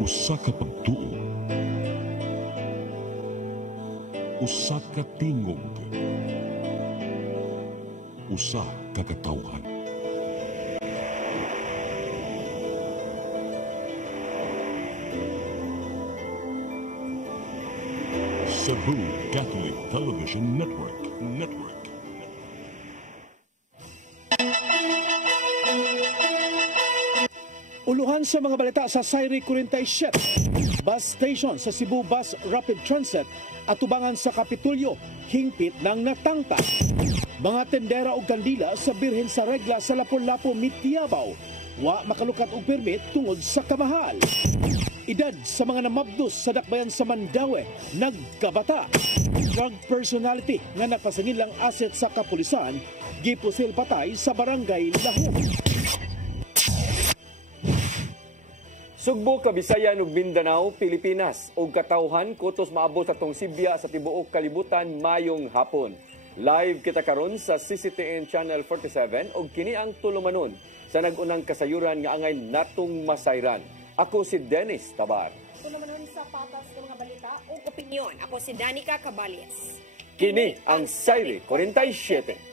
Usa ka pagtuo, usa ka tingog, usa ka katawhan. Cebu Catholic Television Network. Uluhan sa mga balita sa Sayri 47, bus station sa Cebu Bus Rapid Transit at tubangan sa Kapitulyo, hingpit ng natangta. Mga tendera o kandila sa Birhen sa Regla sa Lapu-Lapu, Mitiabaw, wa makalukat og permit tungod sa kamahal. Edad sa mga namabdos sa dakbayan sa Mandaue, nagkabata. Drug personality nga nagpasangilang asset sa kapulisan, gipusil patay sa barangay Lahom. Sugbo, Kabisayan ug Mindanao, Pilipinas ug katawhan kutos maabot atong Sibya sa tibuok kalibutan mayong hapon. Live kita karon sa CCTN Channel 47 ug kini ang tulumanon sa nag-unang kasayuran nga angay natong masayran. Ako si Dennis Tabar. Tulumanon sa patas ng mga balita ug opinyon. Ako si Danica Cabales. Kini ang Sayri 47.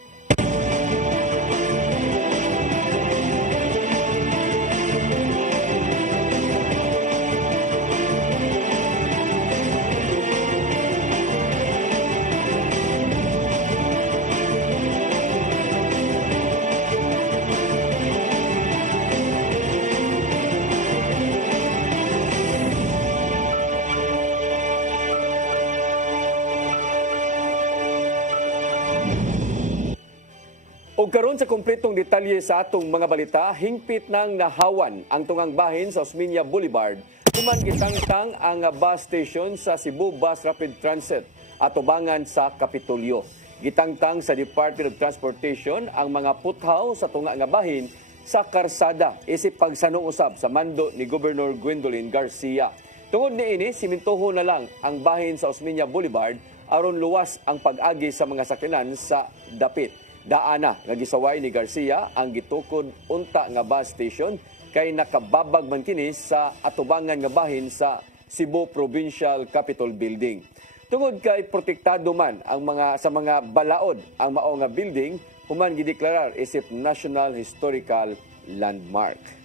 O karon sa kumpletong detalye sa atong mga balita, hingpit ng nahawan ang tungang bahin sa Osmeña Boulevard. Tuman gitangtang ang bus station sa Cebu Bus Rapid Transit at tubangan sa Kapitulyo. Gitangtang sa Department of Transportation ang mga puthaw sa tunga nga bahin sa karsada isip pagsanong usab sa mando ni Governor Gwendolyn Garcia. Tungod niini, simintuho na lang ang bahin sa Osmeña Boulevard aron luwas ang pag-agi sa mga sakyanan sa dapit. Daana nga gisaway ni Garcia ang gitukod unta nga bus station kay nakababag man kini sa atubangan nga bahin sa Cebu Provincial Capitol Building. Tungod kay protektado man ang sa mga balaod ang mao nga building, human gideklarar isip National Historical Landmark.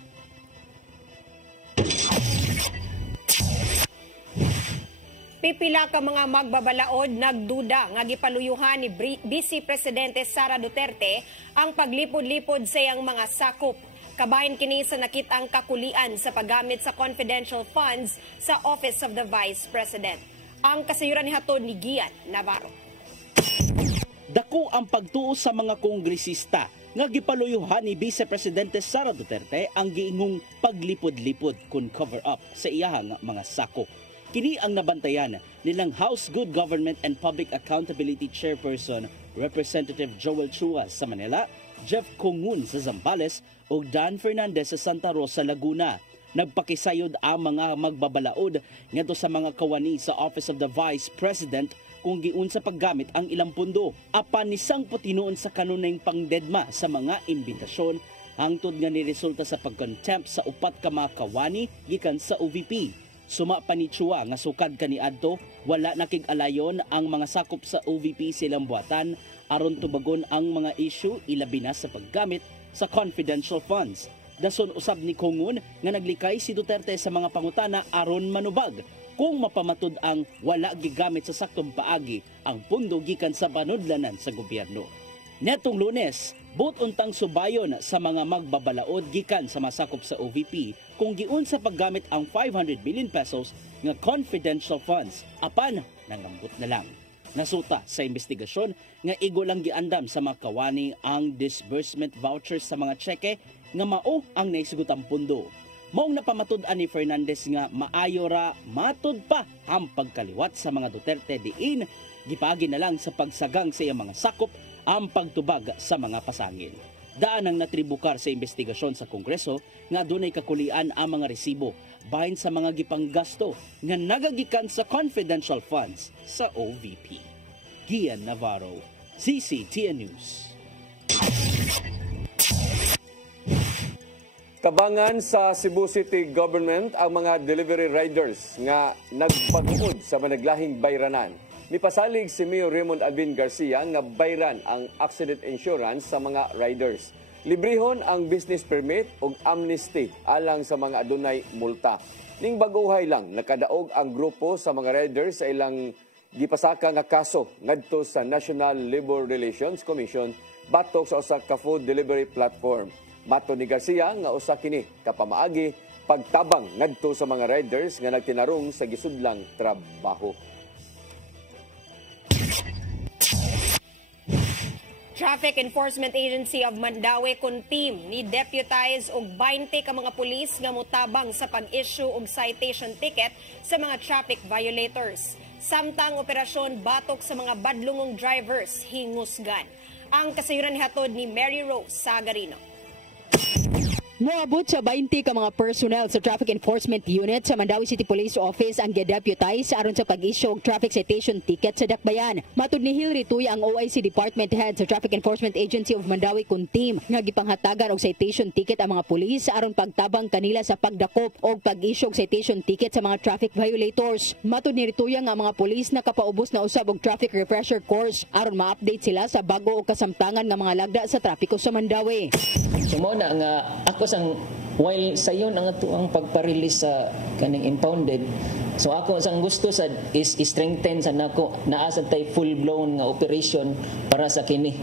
Pipila ka mga magbabalaod nagduda nga gipaluyuhan ni Vice Presidente Sara Duterte ang paglipod-lipod sa iyang mga sakop. Kabahin kini sa nakitang kakulian sa paggamit sa confidential funds sa Office of the Vice President. Ang kasayuran ni hatod ni Gian Navarro. Dako ang pagtuo sa mga kongresista nga gipaluyuhan ni Vice Presidente Sara Duterte ang giingong paglipod-lipod kun cover up sa iyahang mga sakop. Kini ang nabantayan nilang House Good Government and Public Accountability Chairperson Representative Joel Chua sa Manila, Jeff Congun sa Zambales ug Dan Fernandez sa Santa Rosa, Laguna. Nagpakisayod ang mga magbabalaod ngadto sa mga kawani sa Office of the Vice President kung giun sa paggamit ang ilang pundo. Apan nisang tinuon sa kanunay pangdedma sa mga imbitasyon hangtod nga ni resulta sa pagcontempt sa upat ka mga kawani gikan sa OVP. Suma pa ni Chua nga sukad kaniadto wala nakig-alayon ang mga sakop sa OVP silang buhatan aron tubagon ang mga issue ilabi na sa paggamit sa confidential funds. Dason usab ni Congun nga naglikay si Duterte sa mga pangutana aron manubag kung mapamatud ang wala gigamit sa saktong paagi ang pundo gikan sa panudlanan sa gobyerno. Netong Lunes, untang subayon sa mga magbabalaod gikan sa masakop sa OVP kung giun sa paggamit ang 500 billion pesos nga confidential funds. Apan, nangambot na lang. Nasuta sa investigasyon nga igo lang giandam sa mga kawani ang disbursement vouchers sa mga tseke nga mao ang naisugutang pundo. Maong napamatud-an ni Fernandez nga maayo ra matud pa ang pagkaliwat sa mga Duterte diin, gipagi na lang sa pagsagang sa iyang mga sakop ang pagtubag sa mga pasangil. Daan ang natribukar sa investigasyon sa Kongreso nga dunay kakulian ang mga resibo bahin sa mga gipanggasto nga nagagikan sa confidential funds sa OVP. Gian Navarro, CCTN News. Tabangan sa Cebu City Government ang mga delivery riders nga nagpagbuod sa managlahing bayranan. Mipasalig si Mayor Raymond Alvin Garcia nga bayran ang accident insurance sa mga riders. Librehon ang business permit ug amnesty alang sa mga adunay multa. Ning baguhay lang nakadaog ang grupo sa mga riders sa ilang gipasaka nga kaso ngadto sa National Labor Relations Commission batok sa usa ka food delivery platform. Mato ni Garcia nga usa kini kapamaagi pagtabang ngadto sa mga riders nga nagtinarong sa gisudlang trabaho. Traffic Enforcement Agency of Mandaue kun team ni deputize og 20 ka mga pulis nga motabang sa pag-issue og citation ticket sa mga traffic violators. Samtang operasyon batok sa mga badlungong drivers hingusgan. Ang kasayuran nihatod ni Mary Rose Sagarino. Moabot sa 20 ka mga personnel sa Traffic Enforcement Unit sa Mandaue City Police Office ang gedeputize aron sa pag-issue og traffic citation ticket sa Dakbayan. Matud ni Hilary Tuy ang OIC Department Head sa Traffic Enforcement Agency of Mandaue kun team nga gipanghatagan og citation ticket ang mga pulis aron pagtabang kanila sa pagdakop og pag-issue og citation ticket sa mga traffic violators. Matud ni Rituya nga mga pulis nakapaubos na usab og traffic refresher course aron ma-update sila sa bago og kasamtangan nga mga lagda sa trapiko sa Mandaue. Sumo na nga ako sang while sayon ang ato ang pagpa-release sa kaning impounded, so ako sang gusto sa is strengthen sa nako naa sa tay full blown nga operation para sa kini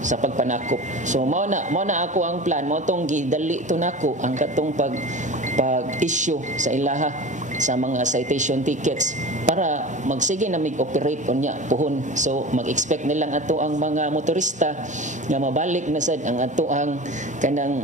sa pagpanakop. So mao na ako ang plan mo tong gidali to nako ang katong pag-issue sa ilaha sa mga citation tickets para magsige na mig-operate unya puhon. So mag-expect nilang ato ang mga motorista nga mabalik na sad ang ato ang kanang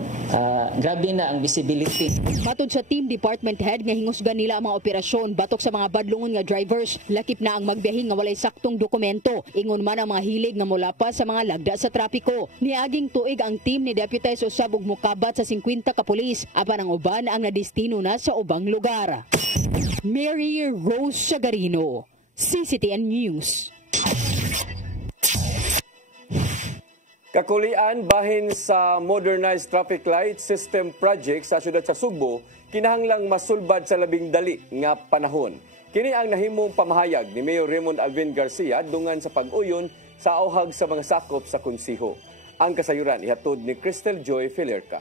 grabe na ang visibility. Matud sa team department head nga hingusgan nila ang mga operasyon batok sa mga badlungon nga drivers, lakip na ang magbiyahe nga walay saktong dokumento. Ingon man ang mga hilig nga molapas sa mga lagda sa trapiko. Niaging tuig ang team ni Deputy usab og mukabat sa 50 ka pulis apan ang uban ang nadestino na sa ubang lugar. Mary Rose Sagarino, CCTN News. Kakulian bahin sa modernized traffic light system project sa siyudad sa Sugbo, kinahanglang masulbad sa labing dali nga panahon. Kini ang nahimong pamahayag ni Mayor Raymond Alvin Garcia dungan sa pag-uyon sa auhag sa mga sakop sa konsiho. Ang kasayuran ihatod ni Crystal Joy Filerca.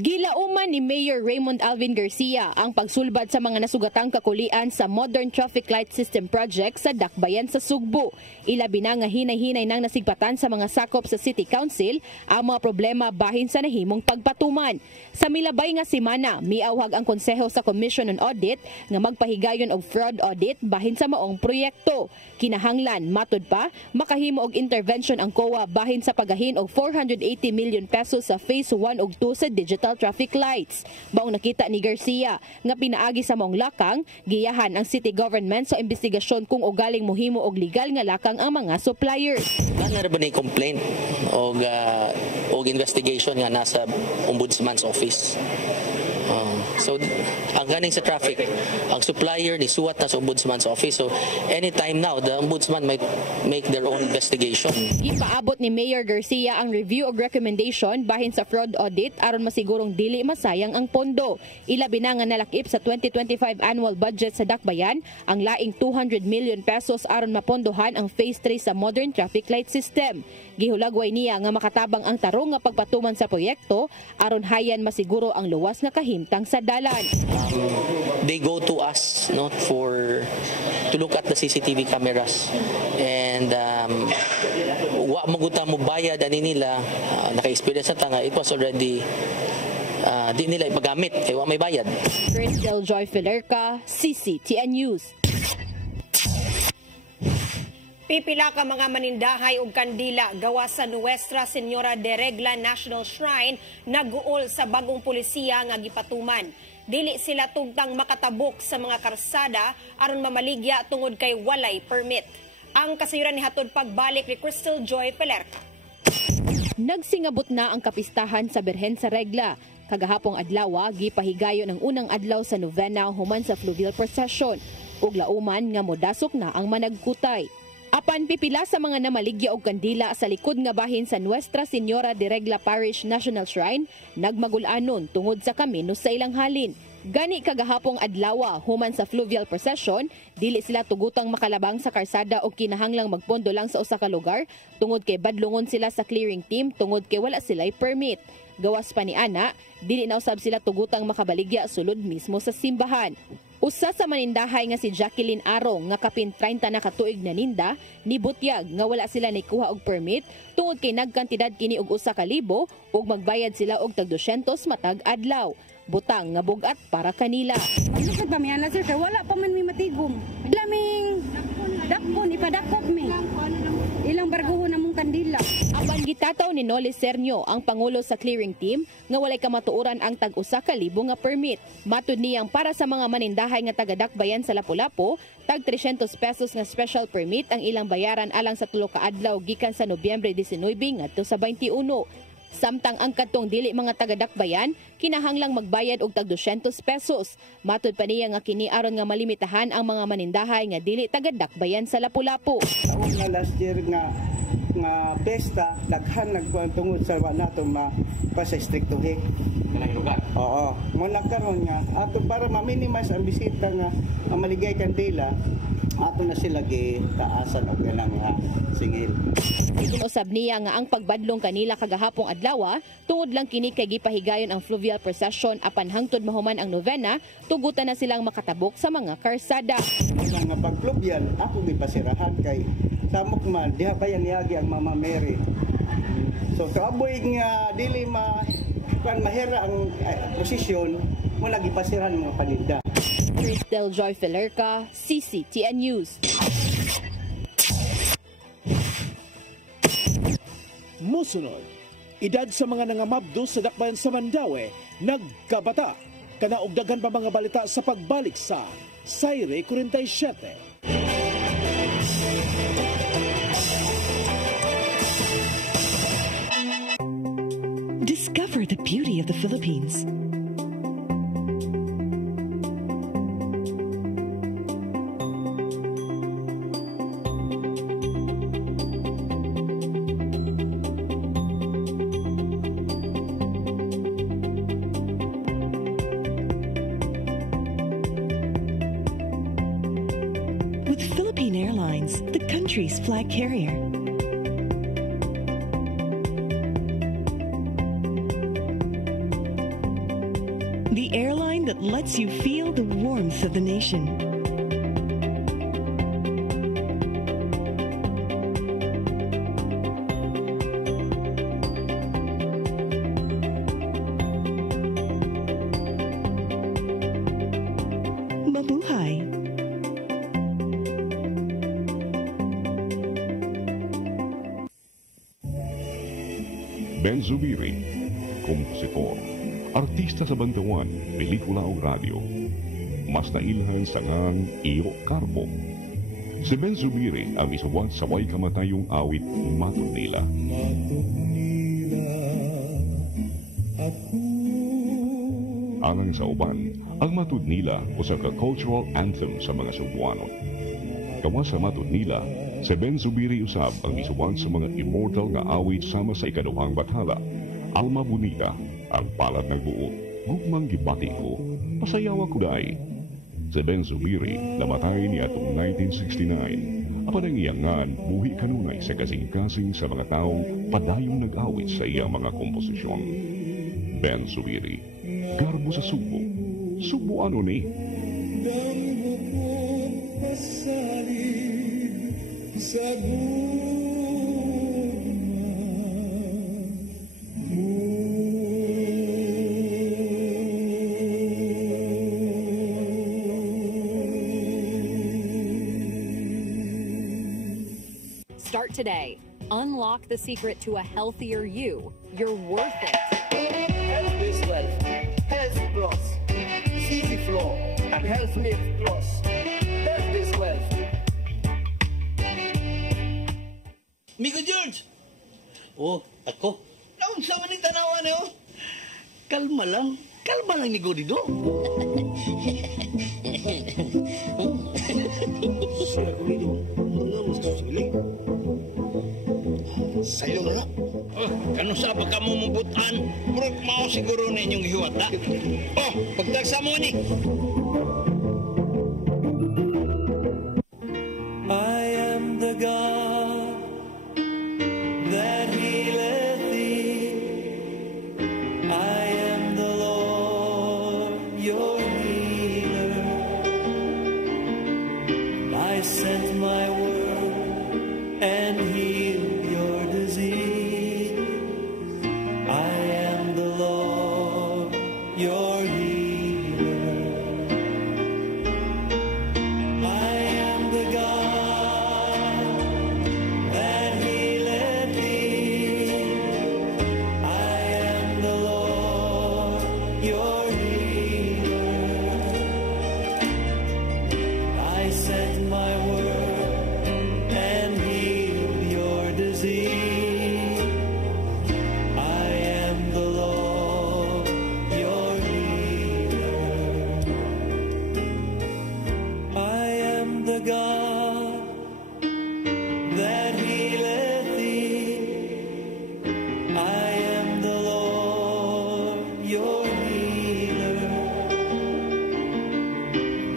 Gilauman ni Mayor Raymond Alvin Garcia ang pagsulbad sa mga nasugatang kakulian sa Modern Traffic Light System Project sa Dakbayan sa Sugbo. Ilabi na nga hinay-hinay nang nasigpatan sa mga sakop sa City Council ang mga problema bahin sa nahimong pagpatuman. Sa milabay nga semana, miawhag ang konseho sa Commission on Audit nga magpahigayon og fraud audit bahin sa maong proyekto. Kinahanglan, matud pa, makahimo og intervention ang COA bahin sa pagahin og 480 million pesos sa Phase 1 ug 2 sa digital traffic lights. Baong nakita ni Garcia nga pinaagi sa maong lakang, giyahan ang city government sa investigasyon kung ugaling mohimo og legal nga lakang ang mga suppliers. Ano ba ni complaint og investigation nga nasa Ombudsman's office? So ang ganing sa traffic, ang supplier ni suwat na sa Ombudsman's office. So anytime now, the Ombudsman might make their own investigation. Ipaabot ni Mayor Garcia ang review og recommendation bahin sa fraud audit aron masigurong dili masayang ang pondo. Ilabi na nga nalakip sa 2025 annual budget sa Dakbayan ang laing 200 million pesos aron mapondohan ang Phase 3 sa modern traffic light system. Gihulagway niya nga makatabang ang tarong nga pagpatuman sa proyekto aron hayan masiguro ang luwas nga kahimtang sa dalan. They go to us to look at the CCTV cameras and wa maguta mo bayad ani nila naka-experience sa tanga, it was already di nila ipagamit wa may bayad. Crystal Joy Filerca, CCTN News. Pipila ka mga manindahay ug kandila gawa sa Nuestra Señora de Regla National Shrine naguol sa bagong pulisiya nga gipatuman. Dili sila tugtang makatabok sa mga karsada aron mamaligya tungod kay walay permit. Ang kasayuran ni hatod pagbalik ni Crystal Joy Filerca. Nagsingabot na ang kapistahan sa Birhen sa Regla. Kagahapong adlaw, gipahigayon ang unang adlaw sa novena human sa fluvial procession. Ug lauman nga modasok na ang managkutay. Apan pipila sa mga namaligya og kandila sa likod nga bahin sa Nuestra Señora de Regla Parish National Shrine nagmagul-anon tungod sa kaminos sa ilang halin. Gani kagahapong adlaw human sa fluvial procession, dili sila tugutang makalabang sa karsada o kinahanglang magpondo lang sa usa ka lugar tungod kay badlungon sila sa clearing team tungod kay wala sila'y permit. Gawas pa ni ana, dili na usab sila tugutang makabaligya sulod mismo sa simbahan. Usa sa manindahay nga si Jacqueline Arong nga kapin 30 na katuig na ninda, nibutyag nga wala sila nikuha og permit tungod kay nagkantidad kini og 1,000 ug magbayad sila og tag 200 matag adlaw. Butang nga bugat para kanila. Pagkakad pa miyan sir, kay wala pa man may matigom. Laming dakpon, ipadakop mi. Ilang barguhon namong kandila. Apan gitataw ni Noli Cernio, ang pangulo sa clearing team, nga walay kamatuoran ang tag 1,000 nga permit. Matud niyang para sa mga manindahay nga taga-dakbayan sa Lapu-Lapu, tag 300 pesos nga special permit ang ilang bayaran alang sa 3 ka adlaw gikan sa Nobyembre 19 ngadto sa 21. Samtang ang kadtong dili mga taga-dakbayan, kinahanglang magbayad og tag 200 pesos. Matud pa niya nga kini aron nga malimitahan ang mga manindahay nga dili taga-dakbayan sa Lapu-Lapu. Taon na last year nga pesta, daghan nagkuhan tungod sa wala nato mapasa-strictuhin. Kanang lugar. Oo. Muna karon nga ato para ma-minimize ang bisita nga maligay kandila, ato na sila gitaasan og ganang singil. Usab niya nga ang pagbadlong kanila kagahapong adlaw tungod lang kini kay gipahigayon ang fluvial procession apan hangtod mahuman ang novena, tugutan na silang makatabok sa mga karsada. Nga pag-fluvial, ako gipasirahan kay samok man diha bayan niagi ang Mama Mary. So kaaboy nga dili mahera ang prosesyon, mo nagipasirahan mga paninda. Cristel Joy Felerca, CCTN News. Musunod, edad sa mga nangamabdo sa dakbayan sa Mandaue, nagkabata. Kanaog daghan pa mga balita sa pagbalik sa Sayre 47. Discover the beauty of the Philippines. With Philippine Airlines, the country's flag carrier. The airline that lets you feel the warmth of the nation. Mabuhay. Ben Zubiri, kompositor, artista sa bantawan, pelikula o radyo. Mas nailhan sa ngang Iyo Carbo. Si Ben Zubiri ang isuwat sa way kamatayong awit Matud Nila. Alang sa uban, ang Matud Nila usa ka cultural anthem sa mga Cebuano. Gawa sa Matud Nila, si Ben Zubiri usab ang isuwat sa mga immortal nga awit sama sa ikaduhang bathala. Alma Bonita, ang palad ng buot, gugmang gibati ko, pasayawa ko dahi. Si Ben Zubiri namatay niya atong 1969. Apan ang iyangan, buhi kanunay sa kasing-kasing sa mga taong padayong nag-awit sa iyang mga komposisyon. Ben Zubiri, garbo sa Subo. Subo ano ni? Start today. Unlock the secret to a healthier you. You're worth it. Health is wealth. Health Plus. Easy Flow and Health Mix Plus. Health is wealth. Migo George! Oh, ako? Naon sa maning tanawan eh, oh? Kalma lang Migo Dido. Sila ko dito. Mga mas kasiling. Sayo na. Kano sa pagkamumubutan? Murag mao siguro na inyong hiwata. Pagtagsa mo ni. I am the God that healeth thee. I am the Lord your healer. I sent my word and healed your disease. I am the Lord your healer. I am the God that healeth thee. I am the Lord your healer. I sent my word and healed your disease. I am the Lord your healer. I am the God that healeth thee. I am the Lord your healer.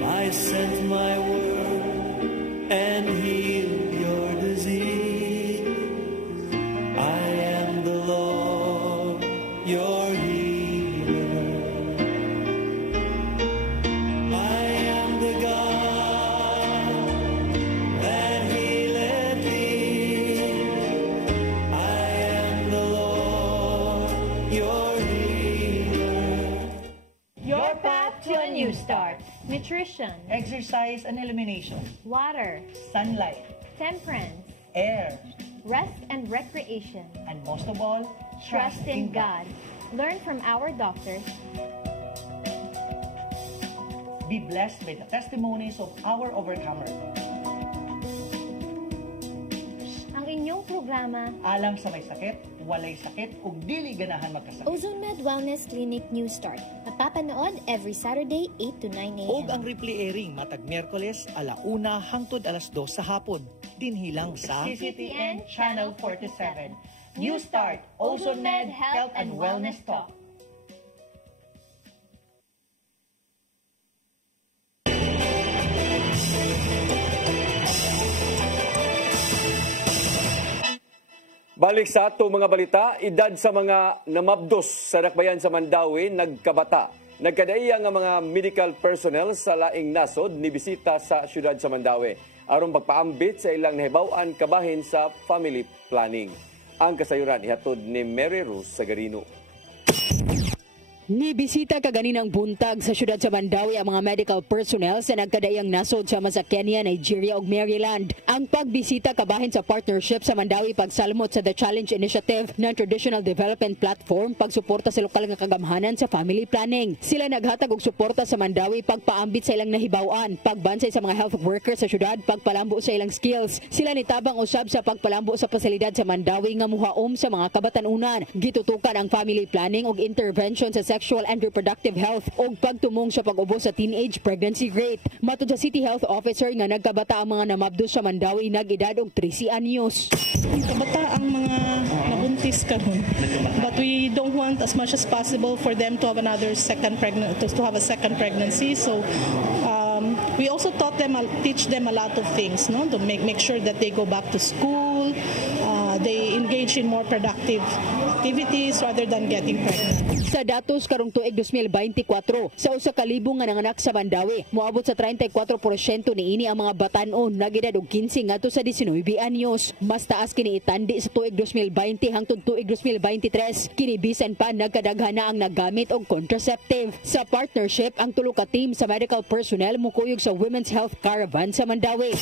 I sent my word and healed your disease. I am the Lord your healer. I am the God that healeth thee. I am the Lord your healer. Your path to a new start. Nutrition, Exercise and elimination. water, Sunlight. temperance, Air. rest and recreation. And most of all, Trust in God. Learn from our doctors. Be blessed by the testimonies of our overcomers. Ang inyong programa, Alang sa may sakit, walay sakit, ug dili ganahan magkasakit. Ozone Med Wellness Clinic New Start. Mapapanood every Saturday 8 to 9 a.m. Og ang replay airing matag Miyerkules 1:00 hangtod 2:00 sa hapon. Dinhilang sa CCTN Channel 47. New Start, Ozone Med Health and Wellness Talk. Balik sa ato mga balita, edad sa mga namabdos sa dakbayan sa Mandawi nagkabata. Nagkadaiya nga mga medical personnel sa laing nasod ni bisita sa syudad sa Mandawi aron pagpaambit sa ilang nahibaw-an kabahin sa family planning. Ang kasayuran ihatod ni Mary Rose Sagarino. Nibisita kaganinang buntag sa syudad sa Mandawi ang mga medical personnel sa nagkadaiyang nasod sama sa Kenya, Nigeria ug Maryland. Ang pagbisita kabahin sa partnership sa Mandawi pagsalmot sa The Challenge Initiative ng Traditional Development Platform pagsuporta sa lokal nga kagamhanan sa family planning. Sila naghatag og suporta sa Mandawi pagpaambit sa ilang nahibaw-an, pagbansay sa mga health workers sa syudad, pagpalambo sa ilang skills. Sila nitabang usab sa pagpalambo sa pasilidad sa Mandawi nga muhaom sa mga kabatanunan. Gitutukan ang family planning ug intervention sa sexual and reproductive health ug pagtumong sa pag-ubos sa teenage pregnancy rate. Matod sa City Health Officer nga nagkabata ang mga namabdos sa Mandawi nag-edad og 13 anyos. Kabata ang mga nabuntis karon. But we don't want as much as possible for them to have another second pregnancy. So we also teach them a lot of things, no, to make sure that they go back to school. They engage in more productive activities rather than getting pregnant. Sa datos karong tuig 2024, sa usa ka libo nga nanganak sa Mandawi, moabot sa 34% niini ang mga batan-on nag-edad og 15 ngadto sa 19 anyos. Mas taas kini itandi sa tuig 2020 hangtod tuig 2023. Kini bisan pa nagkadaghan na ang naggamit og contraceptive. Sa partnership, ang tulo ka team sa medical personnel mukuyog sa Women's Health Caravan sa Mandawi.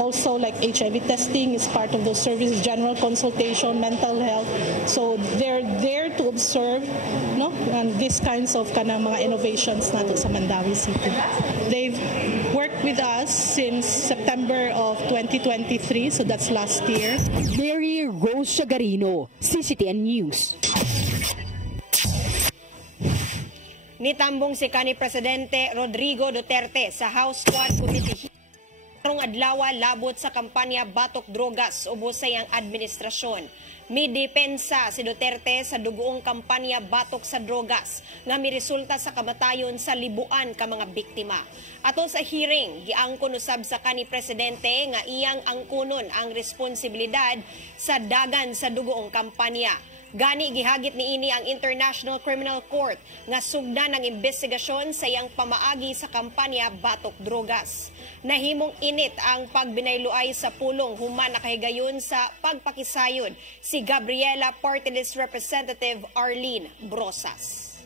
Also, like HIV testing is part of those services, general consultation, mental health. So they're there to observe, no, and these kinds of mga innovations nato sa Mandawi City. They've worked with us since September of 2023, so that's last year. Mary Rose Sagarino, CCTN News. Nitambong si kanhi Presidente Rodrigo Duterte sa House Quad Committee Karong adlaw labot sa kampanya Batok Drogas ubos sa iyang administrasyon. Midepensa si Duterte sa dugoong kampanya Batok sa Drogas nga miresulta sa kamatayon sa libuan ka mga biktima. Aton sa hearing, giangkon usab sa kani presidente nga iyang angkunon ang responsibilidad sa dagan sa dugoong kampanya. Gani gihagit niini ang International Criminal Court nga sugdan ang investigasyon sa iyang pamaagi sa kampanya Batok Drogas. Nahimong init ang pagbinayloay sa pulong human nakahigayon sa pagpakisayod si Gabriela Party List Representative Arlene Brosas.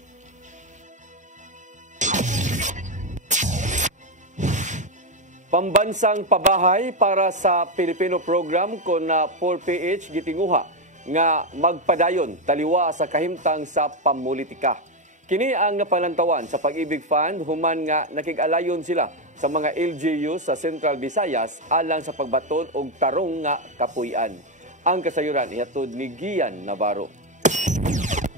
Pambansang pabahay para sa Filipino program kon na 4PH gitinguha nga magpadayon taliwa sa kahimtang sa pamulitika. Kini ang napalantawan sa Pag-ibig Fund human nga nakig-alayon sila sa mga LGU sa Central Visayas alang sa pagbaton og tarong nga kapuy-an. Ang kasayuran ihatod ni Gian Navarro.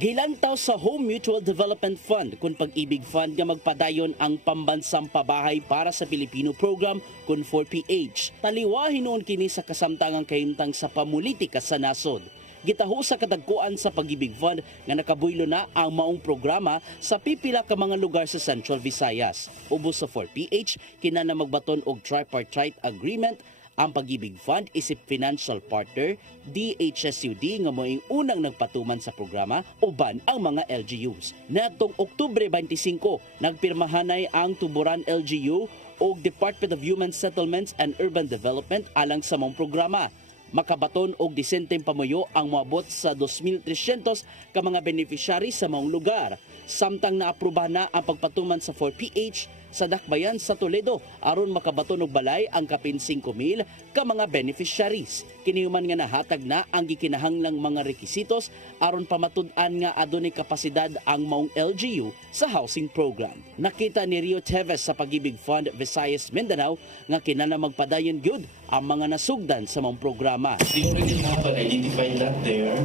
Gilantaw sa Home Mutual Development Fund kung Pag-ibig Fund nga magpadayon ang pambansang pabahay para sa Filipino program kung 4PH. Taliwa hinuon kini sa kasamtangang kahimtang sa pamulitika sa nasod. Gitaho sa kadagkuan sa Pag-ibig Fund nga nakabuylo na ang maong programa sa pipila ka mga lugar sa Central Visayas. Ubos sa 4PH, kinana magbaton og tripartite agreement. Ang Pag-ibig Fund isip financial partner, DHSUD nga moing unang nagpatuman sa programa uban ang mga LGUs. Natong Oktubre 25, nagpirmahanay ang Tuburan LGU o Department of Human Settlements and Urban Development alang sa maong programa. Makabaton og disenteng pamuyo ang moabot sa 2,300 ka mga beneficiary sa maong lugar. Samtang naaprubahan na ang pagpatuman sa 4PH sa Dakbayan sa Toledo aron makabaton og balay ang kapin 5,000 ka mga beneficiaries. Kinihuman nga nahatag na ang gikinahanglang mga rekisitos aron pamatud-an nga adunay kapasidad ang maong LGU sa housing program. Nakita ni Rio Teves sa Pag-ibig Fund Visayas Mindanao nga kinana magpadayon gyud ang mga nasugdan sa maong programa. They already have an identified lot there,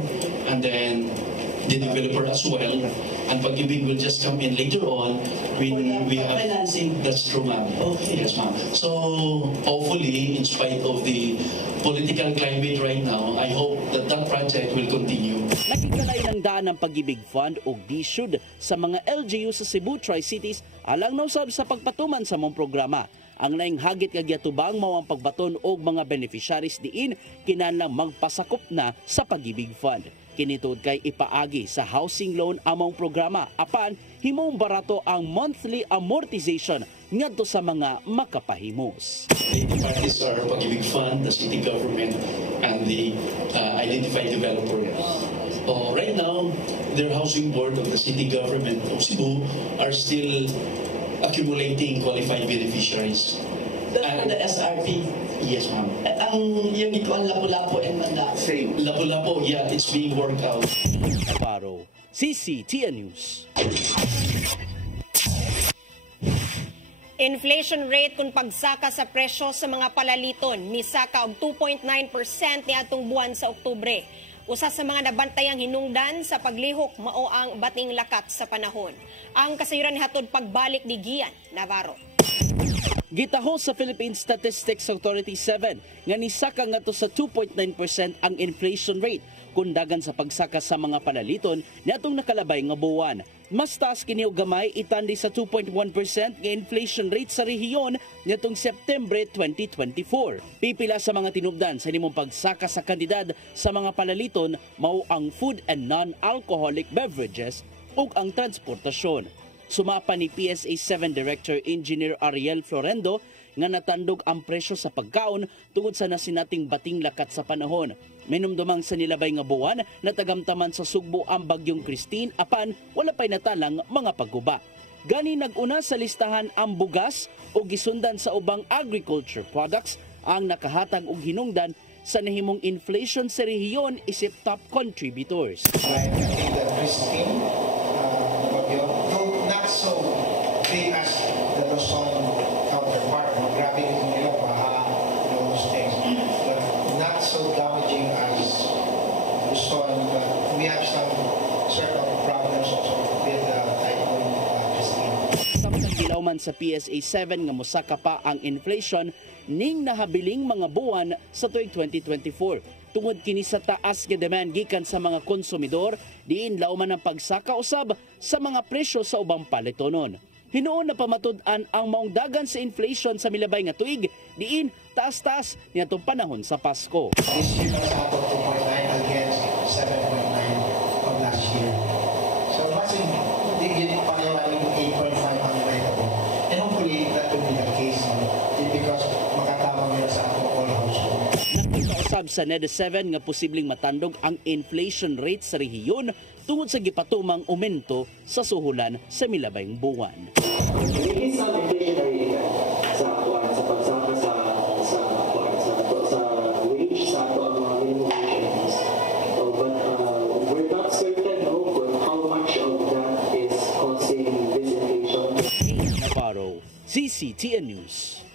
and then the developer as well, and Pag-ibig will just come in later on when we have financing. That's true, ma'am. Okay. Yes, ma'am. So hopefully, in spite of the political climate right now, I hope that that project will continue. Nakikalay ng daan ng Pag-ibig Fund o DSUD sa mga LGU sa Cebu Tri-Cities alang nausab sa pagpatuman sa mong programa. Ang laing hagit nga giatubang mao ang pagbaton og mga beneficiaries diin kinahanglang magpasakop na sa Pag-ibig Fund. Kinitud kay ipaagi sa housing loan among programa apan himong barato ang monthly amortization ngadto sa mga makapahimos. The parties are Pag-ibig Fund, the city government, and the identified developer. Right now, their housing board of the city government of Cebu are still accumulating qualified beneficiaries. The SRP? Yes, ma'am. Ang yung ito ang Lapu-Lapu and Manda? Same. Lapu-Lapu, yeah, it's being worked out. Navarro, CCTN News. Inflation rate kung pagsaka sa presyo sa mga palaliton misaka og 2.9% niadtong buwan sa Oktubre. Usa sa mga nabantayang hinungdan sa paglihok mao ang bating lakat sa panahon. Ang kasayuran hatod pagbalik ni Gian Navarro. Gitaho sa Philippine Statistics Authority 7 nga nisaka ngadto sa 2.9% ang inflation rate kung dagan sa pagsaka sa mga palaliton niadtong nakalabay nga buwan. Mas taas kini og gamay itandi sa 2.1% nga inflation rate sa rehiyon niadtong September 2024. Pipila sa mga tinubdan sa nimong pagsaka sa kantidad sa mga palaliton mao ang food and non-alcoholic beverages ug ang transportasyon. Sumapa ni PSA 7 Director Engineer Ariel Florendo nga natandog ang presyo sa pagkaon tungod sa nasinating bating lakat sa panahon. Minumdumang sa nilabay nga buwan natagamtaman sa Sugbo ang bagyong Christine apan wala pay natalang mga pagguba. Gani naguna sa listahan ang bugas o gisundan sa ubang agriculture products ang nakahatag og hinungdan sa nahimong inflation sa rehiyon isip top contributors. Not so big as the Luzon counterpart. Grabe yung baha, those things. But not so damaging as Luzon. But we have some sort of problems also with Typhoon Christine. Samtang gilawman sa PSA 7 nga mosaka pa ang inflation ning nahabiling mga buwan sa tuig 2024. Tungod kini sa taas nga demand gikan sa mga konsumidor, diin lauman ang pagsaka usab sa mga presyo sa ubang palitonon. Hinuon na pamatud-an ang maong dagan sa inflation sa milabay nga tuig, diin taas-taas niadtong panahon sa Pasko. This year was out of 2.9 against 7.9 of last year. So masing digit pa naman yung 8.5 ang rate. And hopefully that will be the case because makatawag nila sa atong all household. Nakakausab sa NEDA 7 nga posibleng matandog ang inflation rate sa rehiyon tungod sa gipatumang aumento sa suhulan sa milabayng buwan. Hindi sa inflationary sa pagsaka sa wage sa ato ang mga minimum wage. But we're not certain kung how much of that is causing this inflation. Navarro, CCTN News.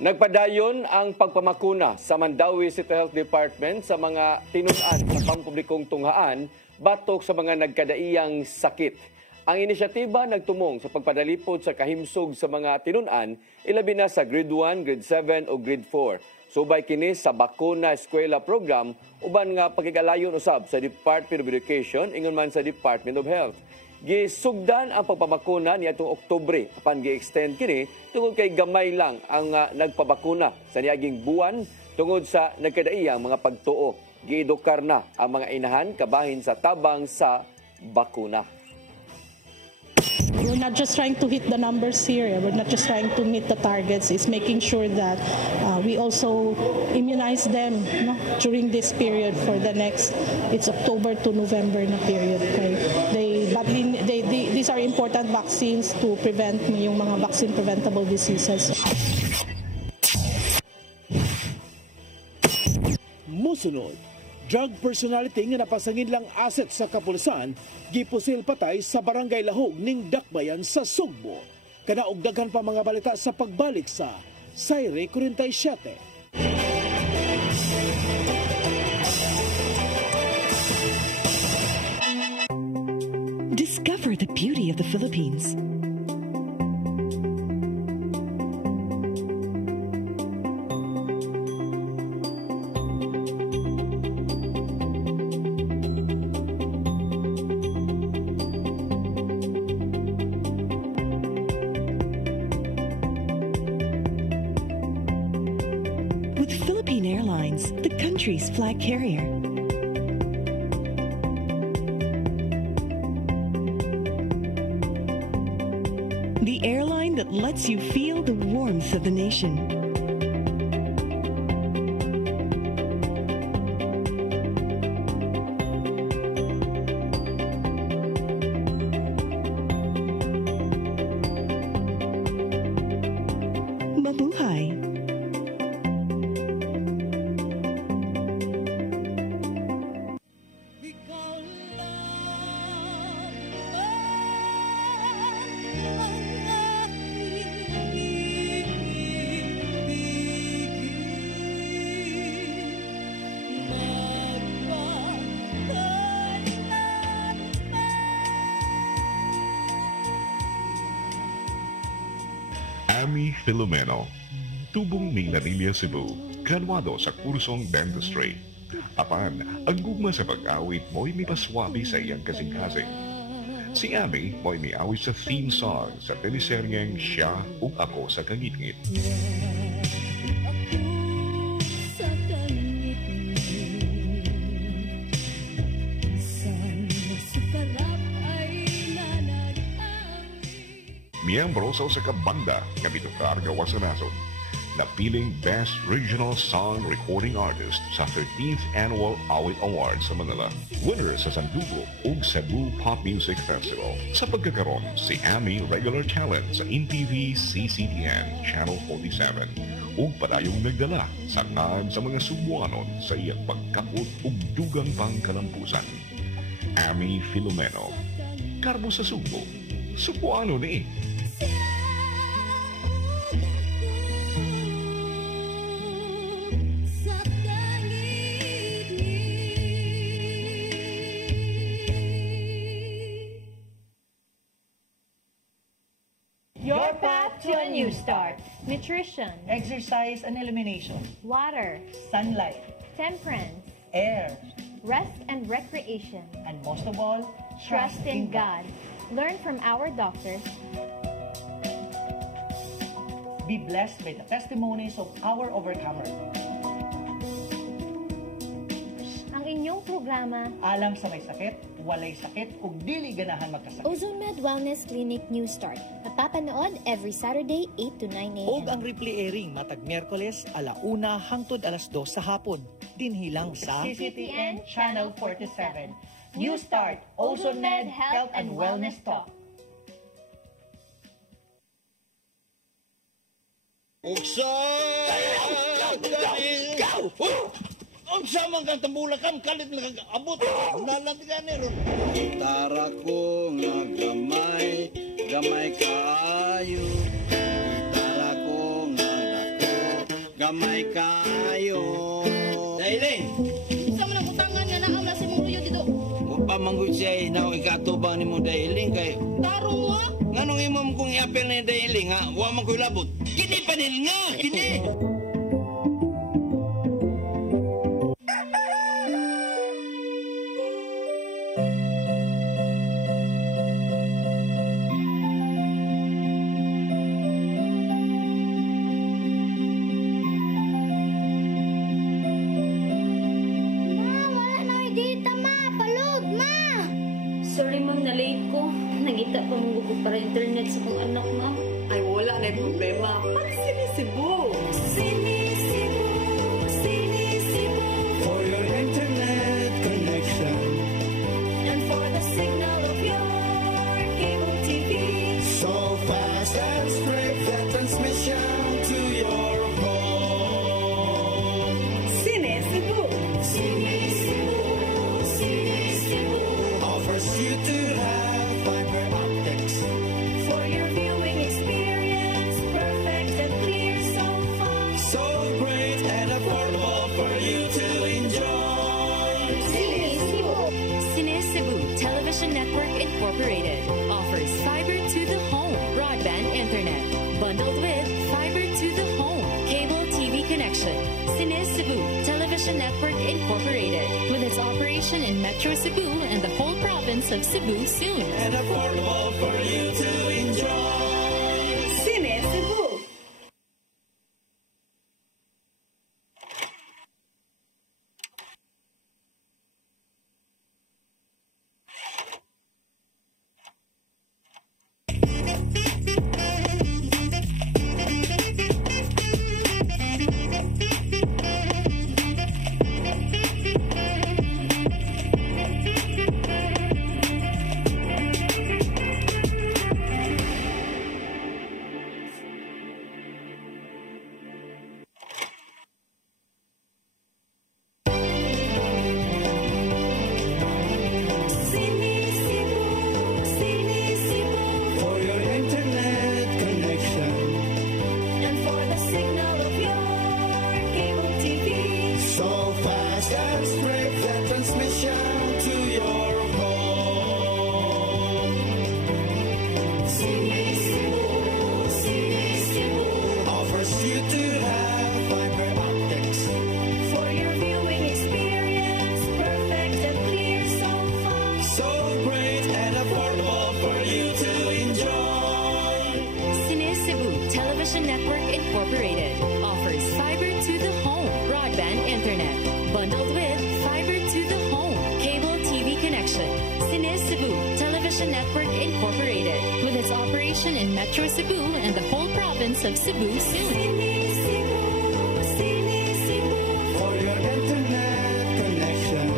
Nagpadayon ang pagpamakuna sa Mandawi City Health Department sa mga tinun-an sa pampublikong tunghaan batok sa mga nagkadaiyang sakit. Ang inisyatiba nagtumong sa pagpadalipod sa kahimsog sa mga tinun-an, ilabi na sa Grade 1, Grade 7 o Grade 4. Subay kini sa Bakuna Eskwela Program uban nga pagigalayon usab sa Department of Education ingon man sa Department of Health. Gisugdan ang pagpabakuna niadtong Oktubre apan gi-extend kini tungod kay gamay lang ang nagpabakuna sa niaging buwan tungod sa nagkadaiyang mga pagtuo. Giedukar na ang mga inahan kabahin sa tabang sa bakuna. We're not just trying to hit the numbers here. We're not just trying to meet the targets. It's making sure that we also immunize them during this period for the next, it's October to November na period. Okay? These are important vaccines to prevent yung mga vaccine preventable diseases. Musunod, drug personality nga napasangin lang asset sa kapulisan, gipusil patay sa barangay Lahog ning Dakbayan sa Sugbo. Kanaog daghan pa mga balita sa pagbalik sa Sayre 47. Discover the beauty of the Philippines. With Philippine Airlines, the country's flag carrier. The airline that lets you feel the warmth of the nation. Mabuhay. Ami Filomeno, tubong Milanilla, Cebu, graduado sa kursong dentistry. Apan, ang gugma sa pag-awit mo'y may paswabi sa iyang kasing-kasing. Si Ami mo'y may awit sa theme song sa teleseryeng Siya ug Ako sa Kangit-ngit. Miyembro sa usa ka banda nga mitukar gawas sa nasod. Napiling Best Regional Song Recording Artist sa 13th Annual Awit Awards sa Manila. Winner sa Sandugo ug Cebu Pop Music Festival. Sa pagkakaroon, si Ami regular talent sa InTV CCTN Channel 47 ug padayong nagdala sa kan sa mga Subuanon sa iyang pagkakot ug dugang pang kalampusan. Ami Filomeno, karbo sa Subo. Subuano ni. Your New Start. Nutrition, exercise and elimination, water, sunlight, temperance, air, rest and recreation, and most of all, trust in God. Learn from our doctors. Be blessed by the testimonies of our overcomers. Ang inyong programa, Alam sa may sakit, walay sakit, ug dili ganahan magkasakit. OzoneMed Wellness Clinic New Start. Mapapanood every Saturday 8 to 9 a.m. Og ang replay airing matag Miyerkules 1:00 hangtod 2:00 sa hapon. Dinhilang sa CCTN Channel 47. New Start, OzoneMed Health and Wellness Talk. Unsa man kang tambulakan kalit nagabot nalantigan ni ron. Gitara ko nga gamay, gamay kaayo. Gitara ko nga dako, gamay kaayo. Dailing. Unsa man ang utangan nga naa na si mong luyo dito? Pamanggod siya na ikatubang ni mo Dailing kay. Tarong mo? Nganong imam kong iapel ni Dailing ha? Wa man ko'y labot. Kini panil nga, kini. Para internet sa kong anak, ma'am. Ay, wala na yung problema. Para sinisibo. Sinisibo, sinisibo. For your internet connection. And for the signal of your cable TV. So fast and straight that transmission to your home. Sinisibo. Sinisibo, sinisibo. Offers you to have fiber optics. For your viewing experience, perfect and clear so far. So great and affordable for you to enjoy. Sinisibu Television Network Incorporated offers fiber to the home broadband internet bundled with fiber to the home cable TV connection. Sinisibu Television Network Incorporated with its operation in Metro Cebu and the whole province of Cebu soon. And affordable for you to enjoy. Sinisibo. For your internet connection. And for the signal of your cable TV. So fast and straight that transmission to your home. Sinisibo, sinisibo. Offers you to have fiber optics. For your viewing experience, perfect and clear so far. So great and affordable for you to enjoy. Sinisibu Television Network Incorporated offers fiber to the home broadband internet bundled with fiber to the home cable TV connection. Sinisibu Television Network Incorporated with its operation in Metro Cebu and the whole province of Cebu soon. For your internet connection.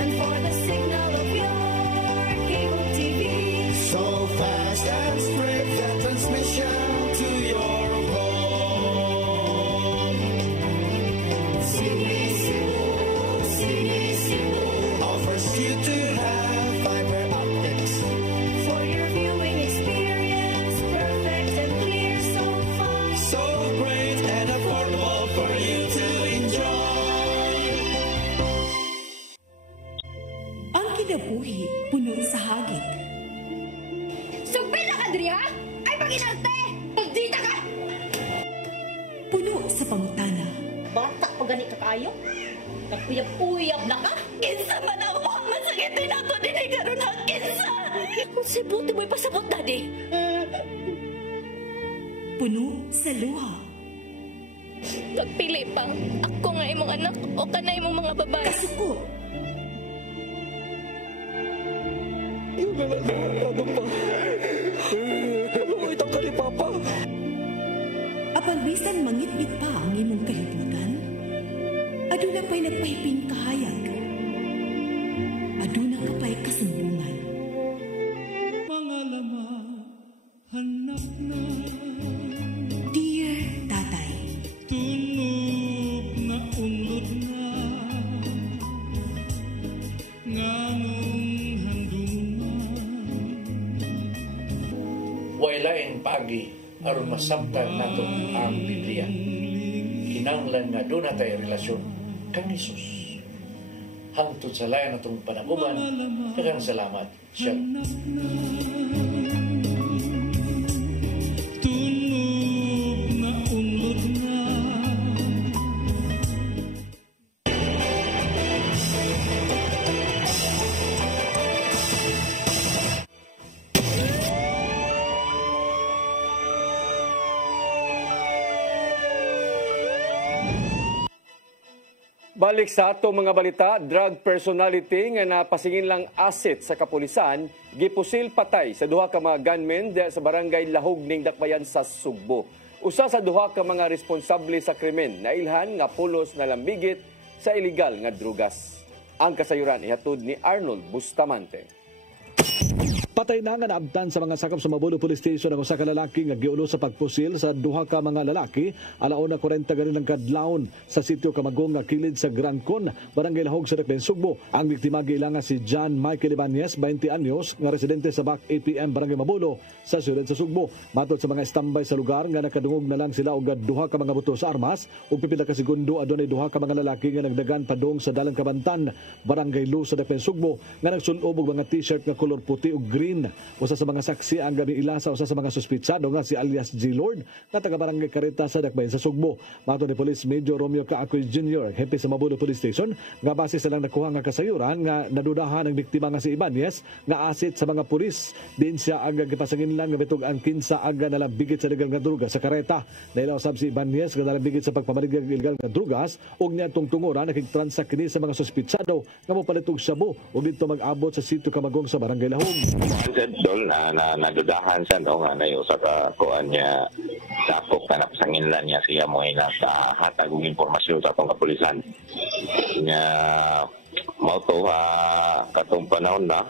And for the signal of your cable TV. So fast and straight that transmission to your home. Sinisibo, sinisibo. Offers you to have fiber optics. For your viewing experience, perfect and clear so far. So sa pangutana. Bata pa ganito kayo? Nagpuyap-puyap na ka? Kinsa man ang mga sakitin ako din ay karoon ng kinsa. Kung si buti mo'y pasabot, Daddy. Puno sa luha. Pagpili pang ako nga imong anak o kanay imong mga babae. Kasuko. Yung ano pa? Ano mo itang kalipapa? Apang bisan mangit-ngit pa ang imong kalibutan, aduna pa'y nagpahiping kahayag. Aduna ka pa'y kasumbungan. Mga lama, hanap na. Dear Tatay, Tunog na unlod na. Nganong handungan. Wailain pagi aron masabtan nato ang Biblia. Kinanglan nga doon natay relasyon kang Jesus. Hangtod sa layan natong panaguban, daghang salamat. Shalom. Tunog na unlod na. Balik sa ato mga balita, drug personality nga napasingin lang asset sa kapulisan, gipusil patay sa duha ka mga gunmen sa barangay Lahog ning Dakbayan sa Sugbo. Usa sa duha ka mga responsable sa krimen na ilhan nga pulos na lambigit sa illegal nga drugas. Ang kasayuran ihatod ni Arnold Bustamante. Patay na nga naabtan sa mga sakop sa Mabulo Police Station ang usa ka lalaki nga giulo sa pagpusil sa duha ka mga lalaki alauna 40 ganilang kadlawon sa sitio Kamagong nga kilid sa Grancon, Barangay Lahog sa Dakbayan, Sugbo. Ang biktima giilanga si John Michael Ibanez, 20 anyos, nga residente sa Bac APM Barangay Mabulo sa siyudad sa Sugbo. Matod sa mga standby sa lugar nga nakadungog na lang sila og duha ka mga buto sa armas ug pipila ka segundo adunay duha ka mga lalaki nga nagdagan padung sa Dalan Kabantan, Barangay Lu sa Dakbayan, Sugbo nga nagsulob og mga t-shirt nga kolor puti ug green. Usa sa mga saksi ang gabi ila sa usa sa mga suspitsado nga si alias G. Lord nga taga Barangay Carita sa Dakbayan sa Sugbo. Matod ni Police Major Romeo Kaakoy Jr., hepe sa Mabulo Police Station, nga base sa lang nakuha nga kasayuran nga nadudahan ang biktima nga si Ibanez nga asit sa mga pulis. Din siya ang gipasangin lang nga bitog ang kinsa aga nalambigit sa legal nga drugas sa kareta. Nailaw sab si Ibanez nga nalambigit sa pagpamaligya ng illegal nga drugas ug niya tungtungoran nakigtransak kini sa mga suspitsado nga mopalitog shabu ug dito mag-abot sa sitio Kamagong sa Barangay Lahog. Dol na nadudahan siya no nga na usa ka kuan niya sakop na napasanginlan niya siya mo nakahatag og impormasyon sa atong kapulisan niya mao to katong panahon na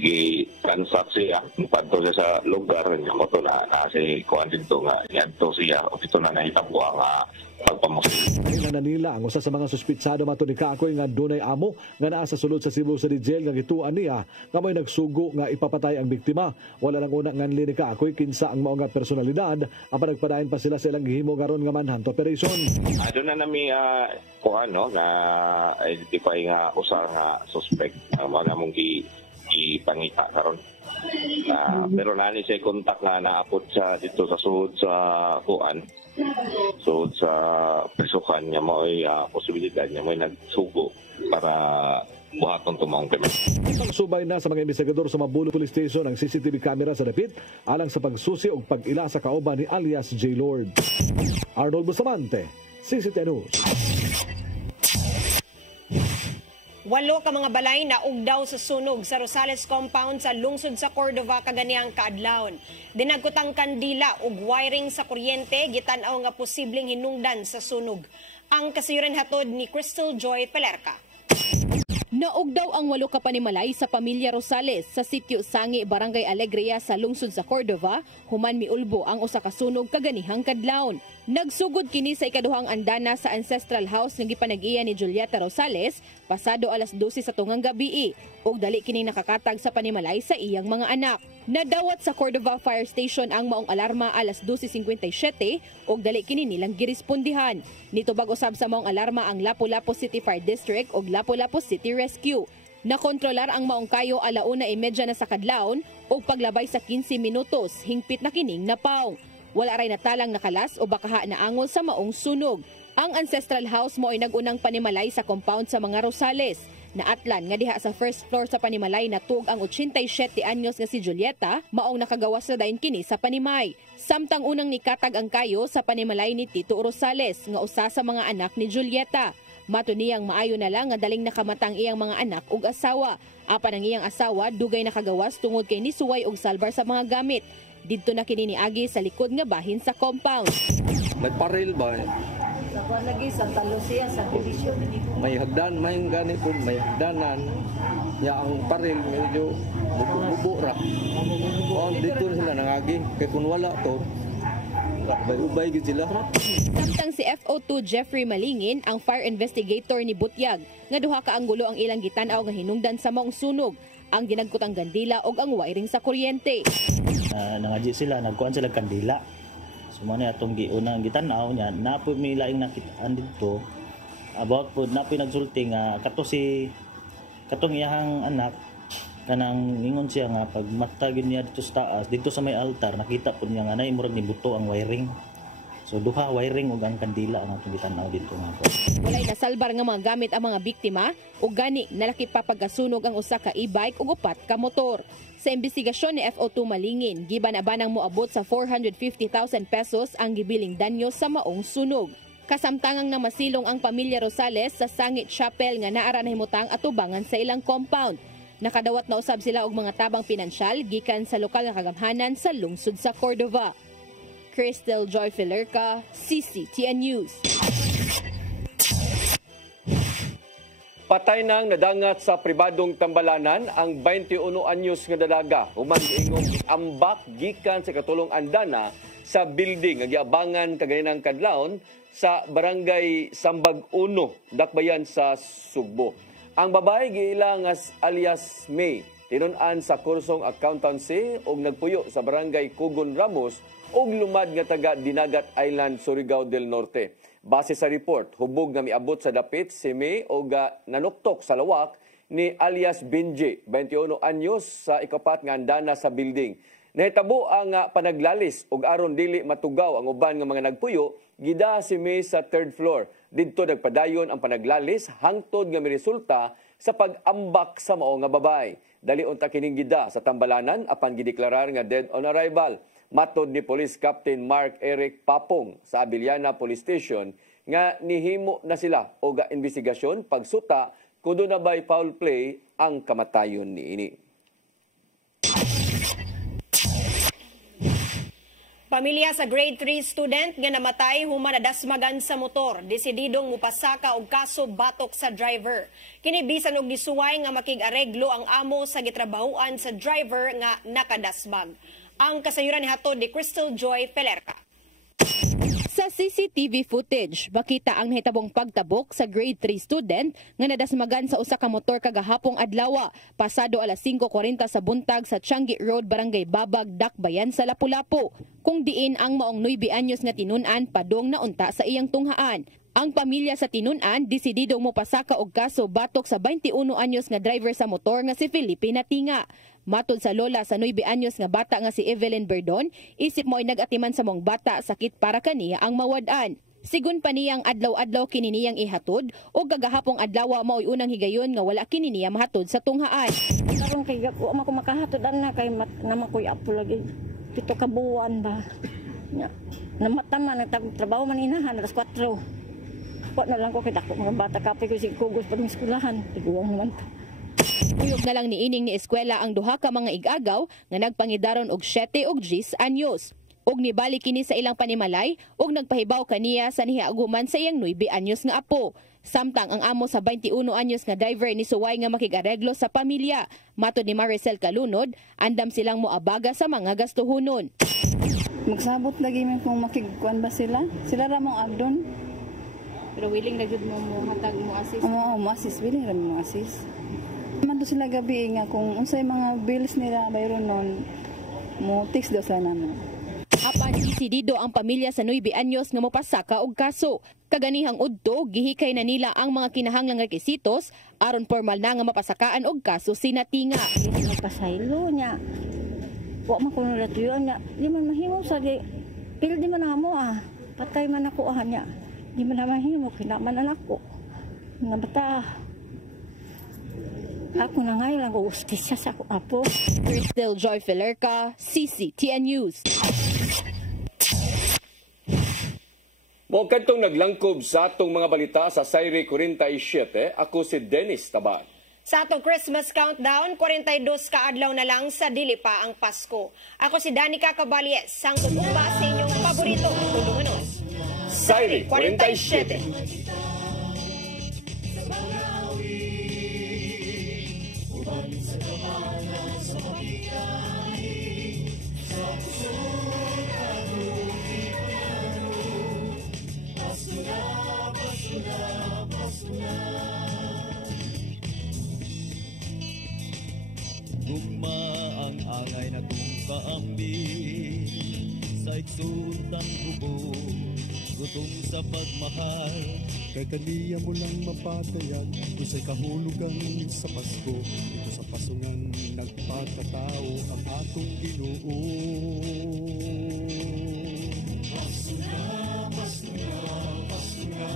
i-transact siya padto siya sa lugar niya ko to na si kuan dito nga yadto siya o dito na nahitabo ang pagpamusil. Nga nila ang usa sa mga suspitsado matod ni Kaakoy nga dunay amo nga naa sa sulod sa Cebu City Jail nga gituan niya nga may nagsugo nga ipapatay ang biktima. Wala lang una nganli ni Kaakoy kinsa ang mao nga personalidad apan nagpadayon pa sila sa ilang gihimo garon nga manhunt operation. Doon na nami kuan no na identify nga usa nga suspect mo na mong ipangita karon. Pero nani siya kontak nga naapod sa dito sa sud sa kuan. So sa prisukan niya mo ay posibilidad niya mo ay nagsugo para buhaton tumong kami. Pagsubay na sa mga investigador sa Mabulo Police Station ang CCTV camera sa dapit alang sa pagsusi o pag-ila sa kauban ni alias J. Lord. Arnold Bustamante, CCTV News. 8 ka mga balay na ugdaw sa sunog sa Rosales compound sa lungsod sa Cordova kaganihang kaadlawon. Dinagkutang kandila ug wiring sa kuryente gitan-aw nga posibleng hinungdan sa sunog. Ang kasayuran hatod ni Crystal Joy Pelerca. Naugdaw ang 8 ka panimalay sa pamilya Rosales sa sitio Sangi, Barangay Alegria sa lungsod sa Cordova, human miulbo ang usa ka sunog kaganihang kadlawon. Nagsugod kini sa ikaduhang andana sa ancestral house nga gipanag-iya ni Julieta Rosales pasado alas 12 sa tungang gabi ug dali kini nakakatag sa panimalay sa iyang mga anak. Nadawat sa Cordova Fire Station ang maong alarma alas 12:57 ug dali kini nilang girespondihan. Nitubag usab sa maong alarma ang Lapu-Lapu City Fire District ug Lapu-Lapu City Rescue. Nakontrolar ang maong kayo alauna 1:30 na sa kadlawon ug paglabay sa 15 minutos hingpit na kining napaw. Wala ray natalang nakalas o bakaha na angol sa maong sunog. Ang ancestral house mo ay nagunang panimalay sa compound sa mga Rosales. Naatlan nga diha sa first floor sa panimalay natug ang 87 anyos nga si Julieta, maong nakagawas na dayon kini sa panimay. Samtang unang nikatag ang kayo sa panimalay ni Tito Rosales nga usa sa mga anak ni Julieta. Matuniyang maayo na lang nga daling nakamatang iyang mga anak ug asawa. Apan ang iyang asawa dugay nakagawas tungod kay nisuway og salbar sa mga gamit. Didto na kini niagi sa likod nga bahin sa compound. Nagparil ba? Nakuha lagi sa Talusia, sa division. May hagdan, may gani po, may hagdanan. Ya ang paril medyo bubo-bubo ra. Dito na sila nangagi. Kaya kung wala to, ubay gid sila. Samtang si FO2 Jeffrey Malingin, ang fire investigator ni Butyag, nga duha ka anggulo ang ilang gitan-aw nga hinungdan sa maong sunog, ang ginagkutang gandila og ang wiring sa kuryente. Nangadji sila, nagkuhan sila kandila. Sumano atong giunang gitanaw niya, napoy may laing nakitaan dito. About po napoy nagsulti nga katong iyahang anak kanang ingon siya nga pag matagid niya dito sa taas, dito sa may altar nakita po niya nga nay murag nibuto ang wiring. So duha wiring ug ang kandila ang atong gitanaw dito nga po. Walay nasalbar nga mga gamit ang mga biktima ug gani nalaki pa pagkasunog ang usa ka e-bike ug upat ka motor. Sa investigasyon ni FO2 Malingin, giban-abanang moabot sa 450,000 pesos ang gibiling danyo sa maong sunog. Kasamtangang na masilong ang pamilya Rosales sa Sangit Chapel nga naara nahimutang atubangan sa ilang compound. Nakadawat na usab sila og mga tabang pinansyal gikan sa lokal nga kagamhanan sa lungsod sa Cordova. Crystal Joy Filerca, CCTN News. Patay nang nadangat sa pribadong tambalanan ang 21 anyos nga dalaga human giingong ambak gikan sa katulong andana sa building nga giabangan kaganinang kadlawon sa barangay Sambag 1, Dakbayan sa Sugbo. Ang babae giilang alias May tinun-an sa kursong accountancy ug nagpuyo sa barangay Kugon Ramos ug lumad nga taga Dinagat Island, Surigao del Norte. Base sa report, hubog na miabot sa dapit si May o nanuktok sa lawak ni alias Benji, 21 anyos sa ikapat nga andana sa building. Nahitabo ang panaglalis ug aron dili matugaw ang uban nga mga nagpuyo, gida si May sa third floor. Didto nagpadayon ang panaglalis hangtod nga miresulta sa pag-ambak sa mao nga babay. Dali unta kining gida sa tambalanan apan gideklarar nga dead on arrival. Matod ni Police Captain Mark Eric Papong sa Abiliana Police Station nga nihimo na sila og investigasyon pagsuta kuno na by foul play ang kamatayon niini. Pamilya sa grade 3 student nga namatay human nadasmagan sa motor, desididong mupasaka og kaso batok sa driver. Kini bisan og gisuway nga makig-areglo ang amo sa gitrabahuan sa driver nga nakadasmag. Ang kasayuran ni hatod ni Crystal Joy Filerca. Sa CCTV footage, makita ang nahitabong pagtabok sa grade 3 student nga nadasmagan sa usa ka motor kagahapong adlaw, pasado alas 5:40 sa buntag sa Changi Road, Barangay Babag, Dakbayan sa Lapu-Lapu. Kung diin ang maong 9 anyos nga tinun-an padong naunta sa iyang tunghaan. Ang pamilya sa tinun-an desididong mopasaka og kaso batok sa 21 anyos nga driver sa motor nga si Felipe Natinga. Matod sa lola sa 9 anyos nga bata nga si Evelyn Berdon, isip mo ay nag-atiman sa mong bata sakit para kaniya ang mawad-an. Sigun pa niyang adlaw-adlaw kini niyang ihatod o gagahapong adlaw mao'y unang higayon nga wala kini niya mahatod sa tunghaan. Karon kay ako makahatod na kay naman ko'y apo lagi. 7 ka buwan ba. Namata man nagtrabaho man inahan alas 4. Wa na lang ko kay dako mga bata kapay ko sig kugos pa ng eskwelahan. Iguang naman to. Uyog na lang niining ni eskwela ang duha ka mga igagaw nga nagpangidaron og 7 ug 10 anyos. Og nibalik kini sa ilang panimalay og nagpahibaw kaniya sa nihiaguman sa iyang 9 anyos nga apo. Samtang ang amo sa 21 anyos nga driver ni suway nga makigareglo sa pamilya. Matod ni Maricel Calunod, andam silang moabaga sa mga gastuhonon. Magsabot lagi man kung makigkuan ba sila? Sila ra mong agdon. Pero willing na jud mo hatag mo assist. Oo, mo assist, willing ra mo assist. Man to sila gabi nga kung unsay mga bills nila bayron non mo text daw sa namin. Apan desidido ang pamilya sa 9 anyos nga mopasaka og kaso. Kaganihang udto gihikay na nila ang mga kinahanglang requisitos aron formal na nga mapasakaan og kaso si Natinga. Pasaylo niya. Wa man kuno natuyon niya. Di man mahimo sa Pildi man mo patay man ako niya. Di man na mahimo, kinamanan ako. Nabata, ako na ngayon lang ustisya sa ako apo. Crystal Joy Filerca, CCTN News. Mo kadtong naglangkob sa atong mga balita sa Sayre 47, ako si Dennis Taban. Sa atong Christmas countdown, 42 ka adlaw na lang sa dili pa ang Pasko. Ako si Danica Caballes, sangkot uba sa inyong paborito, tulunganos. Sayre 47. Gugma ang angay na kong kaambi sa iksuntang hubo, gutom sa pagmahal. Kay kaniya mo lang mapatayag, kusay kahulugan sa Pasko. Ito sa pasungan nagpakatao ang atong Ginoo. Pasko na, Pasko na, Pasko na.